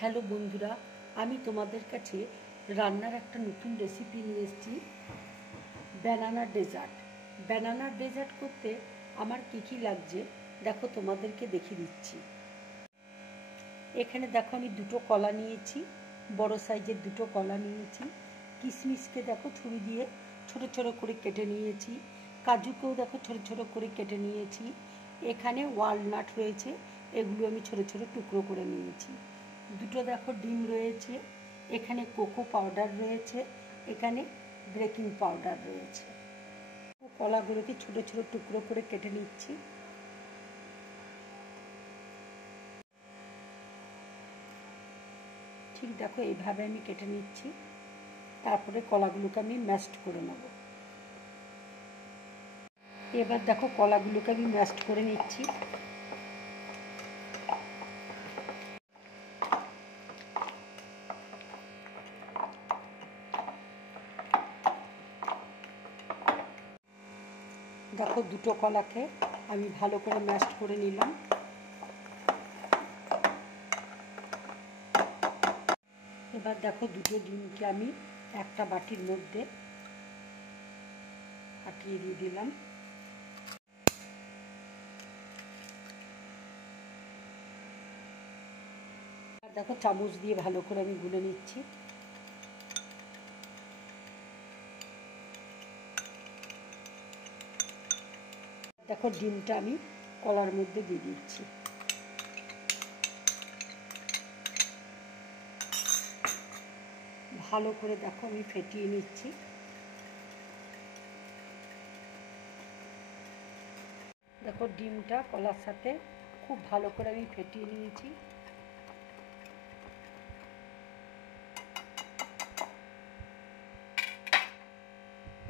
Hello বন্ধুরা, আমি তোমাদের কাছে রান্নার একটা নতুন রেসিপি নিয়ে এসেছি, ব্যানানা ডেজার্ট করতে আমার কী লাগছে দেখো, তোমাদেরকে দেখিয়ে দিচ্ছি। এখানে দেখো আমি দুটো কলা নিয়েছি, বড় সাইজের দুটো কলা নিয়েছি। কিশমিশকে দেখো ছুরি দিয়ে ছোট ছোট করে কেটে নিয়েছি। কাজুকেও দেখো ছোট ছোট করে কেটে নিয়েছি। এখানে ওয়ালনাট রয়েছে, এগুলো আমি ছোট ছোট টুকরো করে নিয়েছি। দুটো দেখো ডিম রয়েছে, এখানে কোকো পাউডার রয়েছে, এখানে বেকিং পাউডার রয়েছে। কলাগুলোকে ছোট ছোট টুকরো করে কেটে নিচ্ছি। ঠিক দেখো এইভাবে আমি কেটে নিচ্ছি। তারপরে কলাগুলোকে আমি ম্যাশড করে নেব। এবার দেখো কলাগুলোকে আমি ম্যাশড করে নিচ্ছি। দেখো দুটো কলাকে আমি ভালো করে ম্যাশড করে নিলাম। এবার দেখো দুটো ডিমকে আমি একটা বাটির মধ্যে ফাটিয়ে দিয়ে দিলাম। দেখো চামচ দিয়ে ভালো করে আমি গুলে নিচ্ছি। দেখো ডিমটা আমি কলার মধ্যে দিয়ে দিচ্ছি। ভালো করে দেখো আমি ফেটিয়ে নিচ্ছি। দেখো ডিমটা কলার সাথে খুব ভালো করে আমি ফেটিয়ে নিয়েছি।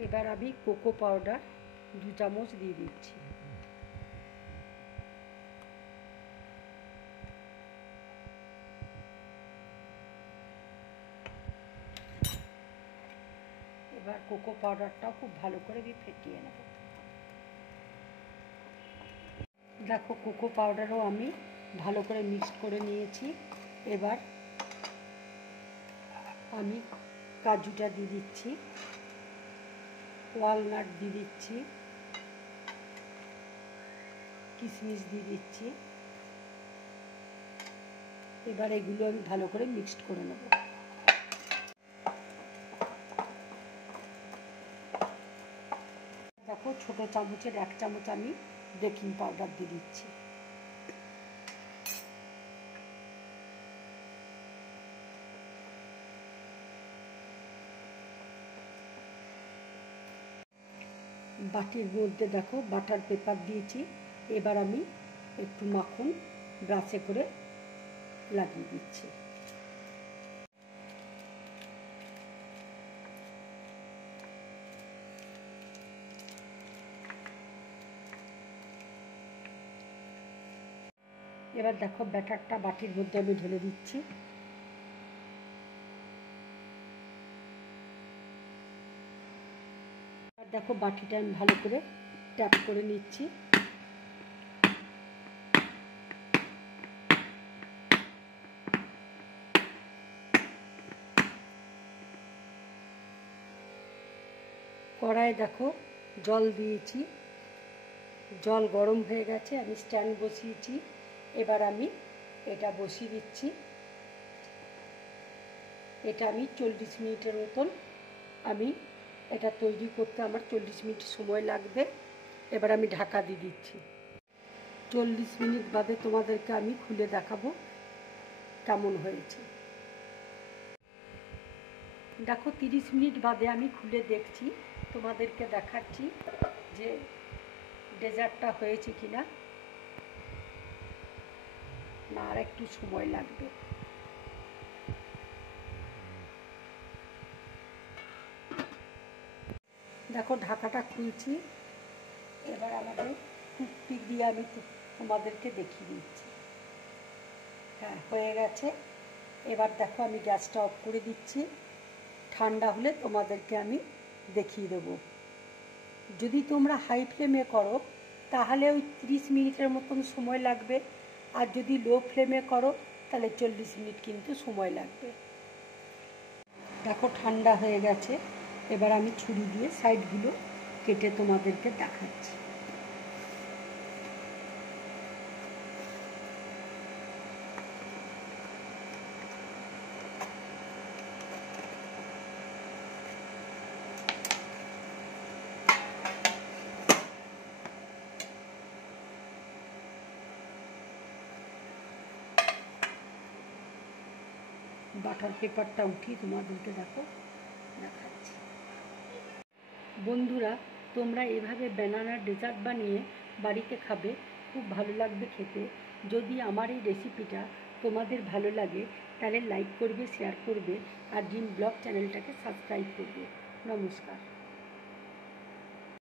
এবার আমি কোকো পাউডার 2 চামচ দিয়ে দিচ্ছি। এবার কোকো পাউডারটাও খুব ভালো করে আমি ফেটিয়ে নেব। দেখো কোকো পাউডারও আমি ভালো করে মিক্সড করে নিয়েছি। এবার আমি কাজুটা দিয়ে দিচ্ছি, ওয়ালনাট দিয়ে দিচ্ছি, কিশমিশ দিয়ে দিচ্ছি। এবার এগুলো আমি ভালো করে মিক্সড করে নেব। দেখো ছোট চামচের 1 চামচ আমি বেকিং পাউডার দিয়ে দিচ্ছি। বাটির মধ্যে দেখো বাটার পেপার দিয়েছি। এবার আমি একটু মাখন ব্রাশে করে লাগিয়ে দিচ্ছি। এবার দেখো ব্যাটারটা বাটির মধ্যে আমি ঢেলে দিচ্ছি। আর দেখো বাটিটা আমি ভালো করে ট্যাপ করে নিচ্ছি। কড়াইয়ে দেখো জল দিয়েছি, জল গরম হয়ে গেছে, আমি স্ট্যান্ড বসিয়েছি। এবার আমি এটা বসিয়ে দিচ্ছি। এটা আমি 40 মিনিটের মতন আমি এটা তৈরি করতে আমার 40 মিনিট সময় লাগবে। এবার আমি ঢাকা দিয়ে দিচ্ছি। 40 মিনিট বাদে তোমাদেরকে আমি খুলে দেখাবো কেমন হয়েছে। দেখো 30 মিনিট বাদে আমি খুলে দেখছি, তোমাদেরকে দেখাচ্ছি যে ডেজার্টটা হয়েছে কিনা। না, আর একটু সময় লাগবে। দেখো ঢাকাটা খুলছি। এবার আমাদের টুথপিক দিয়ে আমি তোমাদেরকে দেখিয়ে দিচ্ছি। হ্যাঁ, হয়ে গেছে। এবার দেখো আমি গ্যাসটা অফ করে দিচ্ছি। ঠান্ডা হলে তোমাদেরকে আমি দেখিয়ে দেবো। যদি তোমরা হাই ফ্লেমে করো তাহলে ওই 30 মিনিটের মতন সময় লাগবে, আর যদি লো ফ্লেমে করো তাহলে 40 মিনিট কিন্তু সময় লাগবে। দেখো ঠান্ডা হয়ে গেছে, এবার আমি ছুরি দিয়ে সাইডগুলো কেটে তোমাদেরকে দেখাচ্ছি। বাটার পেপারটা উঠিয়ে তোমাদেরকে দেখো দেখাচ্ছি। বন্ধুরা, তোমরা এভাবে ব্যানানার ডেজার্ট বানিয়ে বাড়িতে খাবে, খুব ভালো লাগবে খেতে। যদি আমার এই রেসিপিটা তোমাদের ভালো লাগে তাহলে লাইক করবে, শেয়ার করবে আর ড্রিম ব্লগ চ্যানেলটাকে সাবস্ক্রাইব করবে। নমস্কার।